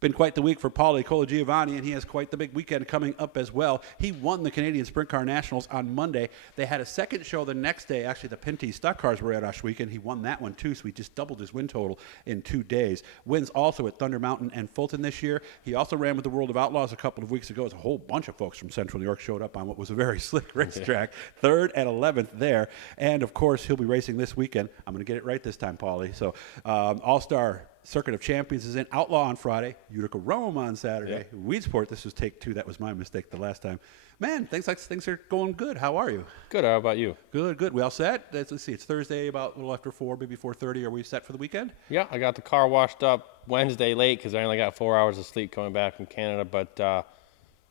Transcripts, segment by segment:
Been quite the week for Paulie Colagiovanni, and he has quite the big weekend coming up as well. He won the Canadian Sprint Car Nationals on Monday. They had a second show the next day. Actually, the Pinty stock cars were at Ohsweken. He won that one too, so he just doubled his win total in 2 days. Wins also at Thunder Mountain and Fulton this year. He also ran with the World of Outlaws a couple of weeks ago. As a whole bunch of folks from Central New York showed up on what was a very slick racetrack. 3rd and 11th there. And, of course, he'll be racing this weekend. I'm going to get it right this time, Paulie. So, All-Star Circuit of Champions is in. Outlaw on Friday, Utica Rome on Saturday, Weedsport. This was take 2. That was my mistake the last time. Man, things are going good. How are you? Good. How about you? Good. We all set? Let's see. It's Thursday, about a little after 4, maybe 4:30. Are we set for the weekend? Yeah, I got the car washed up Wednesday late because I only got 4 hours of sleep coming back from Canada. But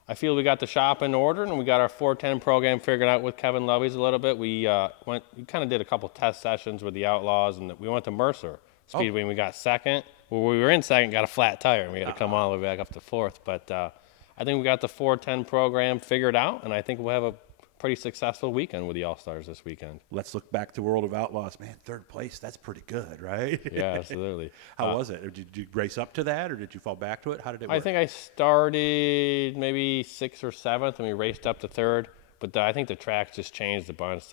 I feel we got the shop in order, and we got our 410 program figured out with Kevin Lovey's a little bit. We kind of did a couple test sessions with the Outlaws, and we went to Mercer Speedway, and we got second. Well, we were in second, got a flat tire, and we had to come all the way back up to 4th. But I think we got the 410 program figured out, and I think we'll have a pretty successful weekend with the All-Stars this weekend. Let's look back to World of Outlaws. Man, 3rd place, that's pretty good, right? Yeah, absolutely. How was it? Did you race up to that, or did you fall back to it? How did it work? I think I started maybe 6th or 7th, and we raced up to 3rd. But I think the track just changed a bunch.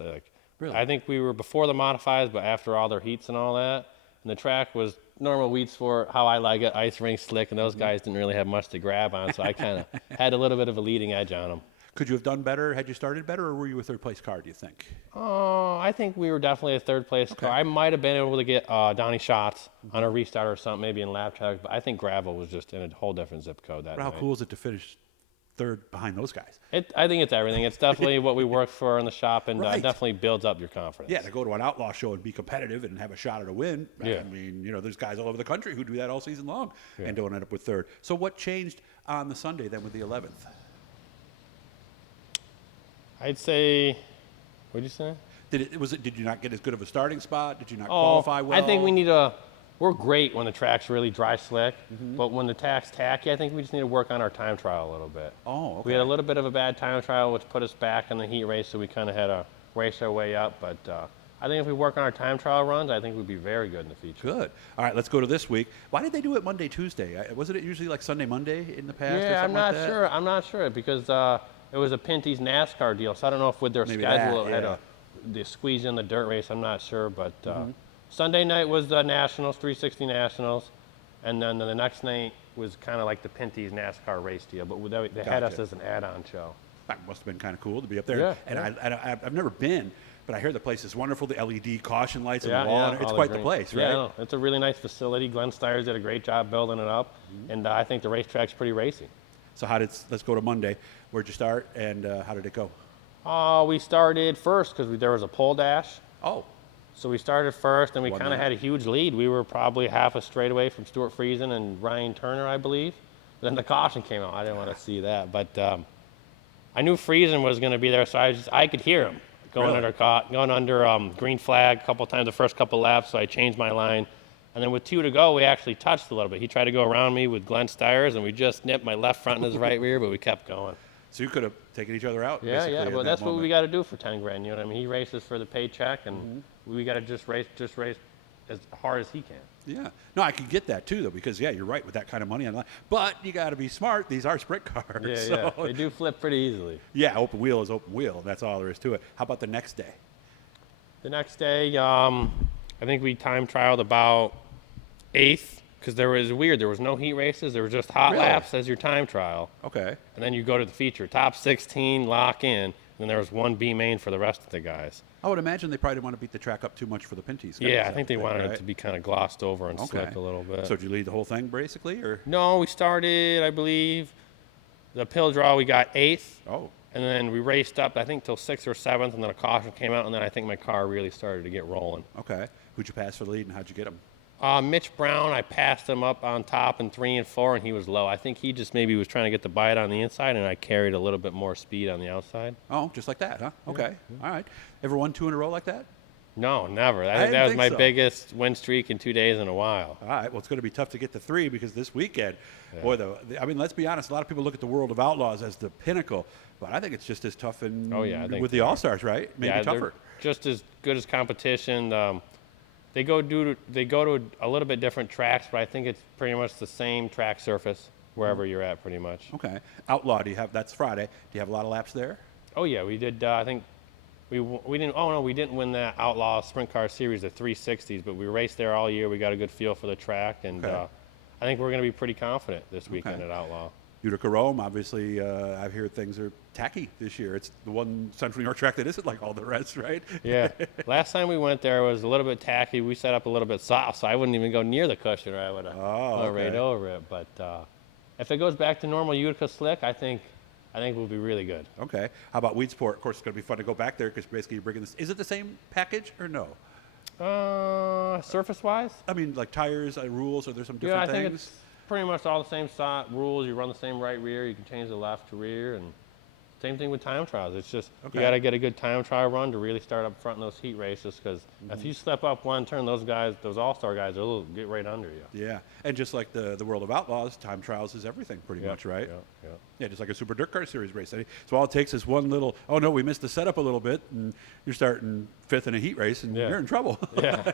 Really? I think we were before the modifieds, but after all their heats and all that. And the track was normal Weedsport, how I like it, ice rink slick, and those guys didn't really have much to grab on, so I kind of had a little bit of a leading edge on them. Could you have done better had you started better, or were you a 3rd place car, do you think? Oh, I think we were definitely a 3rd place car. I might have been able to get Donnie shots on a restart or something, maybe in lap track, but I think gravel was just in a whole different zip code that night. How cool is it to finish 3rd behind those guys? I think it's everything. It's definitely what we work for in the shop, and definitely builds up your confidence. Yeah, to go to an Outlaw show and be competitive and have a shot at a win. Yeah. I mean, there's guys all over the country who do that all season long and don't end up with 3rd. So what changed on the Sunday then with the 11th? I'd say, what'd you say? Did you not get as good of a starting spot? Did you not qualify well? I think we're great when the track's really dry slick, but when the track's tacky, I think we just need to work on our time trial a little bit. Oh, okay. We had a little bit of a bad time trial, which put us back in the heat race, so we kind of had to race our way up. But I think if we work on our time trial runs, I think we'd be very good in the future. Good. All right, let's go to this week. Why did they do it Monday, Tuesday? Wasn't it usually like Sunday, Monday in the past? Yeah, I'm not sure. I'm not sure because it was a Pinty's NASCAR deal, so I don't know if with their schedule they squeeze in the dirt race. I'm not sure, but Sunday night was the Nationals, 360 Nationals, and then the next night was kind of like the Pinty's NASCAR race deal, but they had us as an add-on show. That must have been kind of cool to be up there. Yeah, and I've never been, but I hear the place is wonderful. The LED caution lights on the wall. Yeah, it's quite the place, right? Yeah, no, it's a really nice facility. Glenn Stiers did a great job building it up, and I think the racetrack's pretty racy. So let's go to Monday. Where'd you start, and how did it go? We started first because there was a pole dash. Oh. So we started first, and we kind of had a huge lead. We were probably half a straightaway from Stuart Friesen and Ryan Turner, I believe. Then the caution came out. I didn't want to see that, but I knew Friesen was going to be there, so I could hear him going under green flag a couple times the first couple laps. So I changed my line, and then with 2 to go, we actually touched a little bit. He tried to go around me with Glenn Stiers, and we just nipped my left front and his right rear, but we kept going. So you could have taken each other out. Yeah, but that's what we got to do for 10 grand. You know what I mean? He races for the paycheck, and we got to just race as hard as he can. Yeah. No, I can get that too, though, because you're right with that kind of money on line. But you got to be smart. These are sprint cars. Yeah, they do flip pretty easily. Yeah, open wheel is open wheel. That's all there is to it. How about the next day? The next day, I think we time trialed about 8th. Because there was no heat races. There were just hot laps as your time trial. Okay. And then you go to the feature. Top 16, lock in. And then there was one B main for the rest of the guys. I would imagine they probably didn't want to beat the track up too much for the Pinties. Yeah, I think they wanted it to be kind of glossed over and slick a little bit. So did you lead the whole thing, basically? Or? No, we started, I believe, the pill draw, we got 8th. Oh. And then we raced up, I think, till 6th or 7th, and then a caution came out, and then I think my car really started to get rolling. Okay. Who'd you pass for the lead, and how'd you get him? Mitch Brown, I passed him up on top in 3 and 4, and he was low. I think he just maybe was trying to get the bite on the inside, and I carried a little bit more speed on the outside. Oh, just like that, huh? Okay. Yeah. All right. Ever won 2 in a row like that? No, never. I think that was my biggest win streak in 2 days in a while. All right. Well, it's going to be tough to get to 3 because this weekend, boy, let's be honest. A lot of people look at the World of Outlaws as the pinnacle, but I think it's just as tough with the All-Stars, right? Maybe tougher. Just as good as competition. They go to a little bit different tracks, but I think it's pretty much the same track surface wherever you're at, pretty much. Okay. Outlaw, that's Friday. Do you have a lot of laps there? Oh yeah, we did. I think we didn't. Oh no, we didn't win that Outlaw Sprint Car Series, the 360s, but we raced there all year. We got a good feel for the track, and Okay. I think we're going to be pretty confident this weekend Okay. at Outlaw. Utica Rome, obviously, I hear things are tacky this year. It's the one Central New York track that isn't like all the rest, right? Yeah. Last time we went there was a little bit tacky. We set up a little bit soft, so I wouldn't even go near the cushion, or I would have went right okay. over it. But if it goes back to normal Utica slick, I think we'll be really good. Okay. How about Weedsport? Of course, it's going to be fun to go back there because basically you're bringing this. Is it the same package or no? Surface-wise? I mean, like tires, rules, or there's some Yeah, different I think things? it's pretty much all the same rules. You run the same right rear. You can change the left to rear, and same thing with time trials. It's just Okay. you got to get a good time trial run to really start up front in those heat races. Because if you slip up one turn, those all-star guys, they'll get right under you. Yeah. And just like the World of Outlaws, time trials is everything pretty Yep, much, right? Yeah. Yeah, just like a Super Dirt Car Series race. So all it takes is one little, oh no, we missed the setup a little bit, and you're starting fifth in a heat race, and Yeah. you're in trouble. Yeah.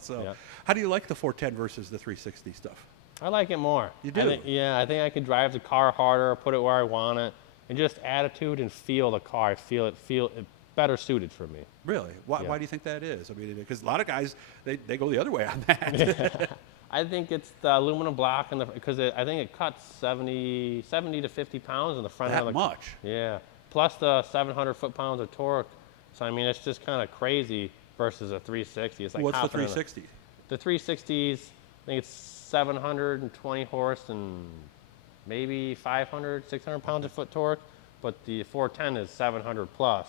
So Yeah. how do you like the 410 versus the 360 stuff? I like it more. You do? I think I could drive the car harder, put it where I want it, and just attitude and feel the car. I feel it better suited for me. Really? Why Yeah. do you think that is? I mean, because a lot of guys, they go the other way on that. I think it's the aluminum block because I think it cuts 70 to 50 pounds in the front That of the much? Yeah, plus the 700 foot-pounds of torque. So I mean, it's just kind of crazy versus a 360. It's like What's the hopping in 360? The 360s, I think it's 720 horse and maybe 500, 600 pounds of foot torque. But the 410 is 700 plus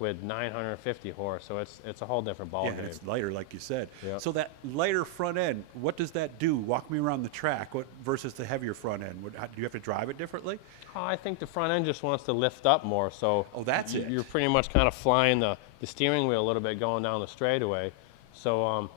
with 950 horse. So it's a whole different Yeah, ballgame. and it's lighter, like you said. Yep. So that lighter front end, what does that do? Walk me around the track. What versus the heavier front end? Do you have to drive it differently? Oh, I think the front end just wants to lift up more. So Oh, that's it. You're pretty much kind of flying the steering wheel a little bit going down the straightaway. So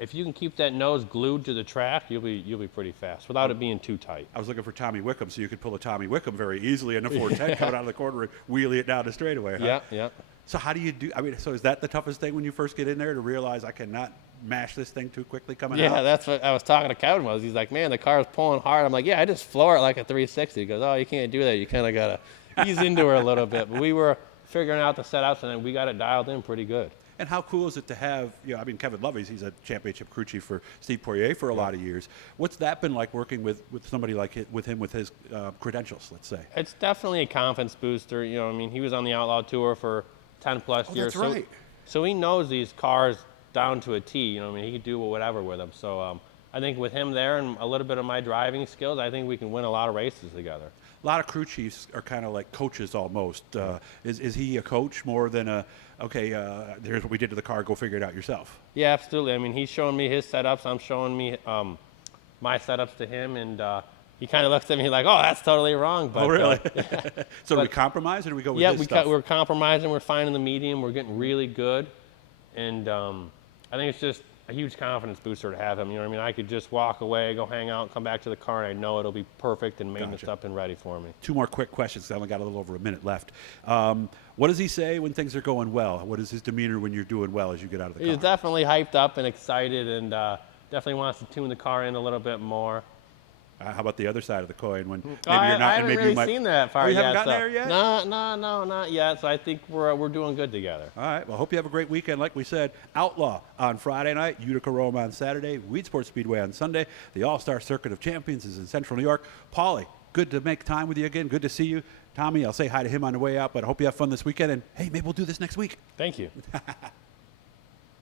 if you can keep that nose glued to the track, you'll be pretty fast without it being too tight. I was looking for Tommy Wickham, so you could pull a Tommy Wickham very easily in the 410 coming out of the corner and wheelie it down the straightaway. Huh? Yeah. So how do you do? I mean, so is that the toughest thing when you first get in there to realize I cannot mash this thing too quickly coming out? Yeah, that's what I was talking to Kevin was. He's like, man, the car's pulling hard. I'm like, yeah, I just floor it like a 360. He goes, oh, you can't do that. You kind of got to ease into her a little bit. But we were figuring out the setups, and then we got it dialed in pretty good. And how cool is it to have, I mean, Kevin Lovey's, he's a championship crew chief for Steve Poirier for a lot of years. What's that been like working with somebody like with his credentials, let's say? It's definitely a confidence booster. I mean, he was on the Outlaw Tour for 10 plus years. That's right. So he knows these cars down to a T. I mean, he could do whatever with them. So I think with him there and a little bit of my driving skills, I think we can win a lot of races together. A lot of crew chiefs are kind of like coaches almost. Is he a coach more than here's what we did to the car, go figure it out yourself? Yeah, absolutely. I mean, he's showing me his setups. I'm showing me my setups to him, and he kind of looks at me like, "Oh, that's totally wrong." But, Oh, really? So do we compromise or do we go with his stuff? we're compromising. We're finding the medium. We're getting really good, and I think it's just a huge confidence booster to have him. You know what I mean? I could just walk away, go hang out, come back to the car, and I know it'll be perfect and maintenance Gotcha. up and ready for me. Two more quick questions. I only got a little over a minute left. What does he say when things are going well? What is his demeanor when you're doing well as you get out of the car? He's definitely hyped up and excited, and definitely wants to tune the car in a little bit more. How about the other side of the coin when maybe I you're not? haven't really seen that far Oh, you yet. haven't gotten there yet? No, not yet. So I think we're doing good together. All right. Well, hope you have a great weekend. Like we said, Outlaw on Friday night, Utica Rome on Saturday, Weedsport Speedway on Sunday. The All-Star Circuit of Champions is in Central New York. Paulie, good to make time with you again. Good to see you. Tommy, I'll say hi to him on the way out, but I hope you have fun this weekend. And, hey, maybe we'll do this next week. Thank you.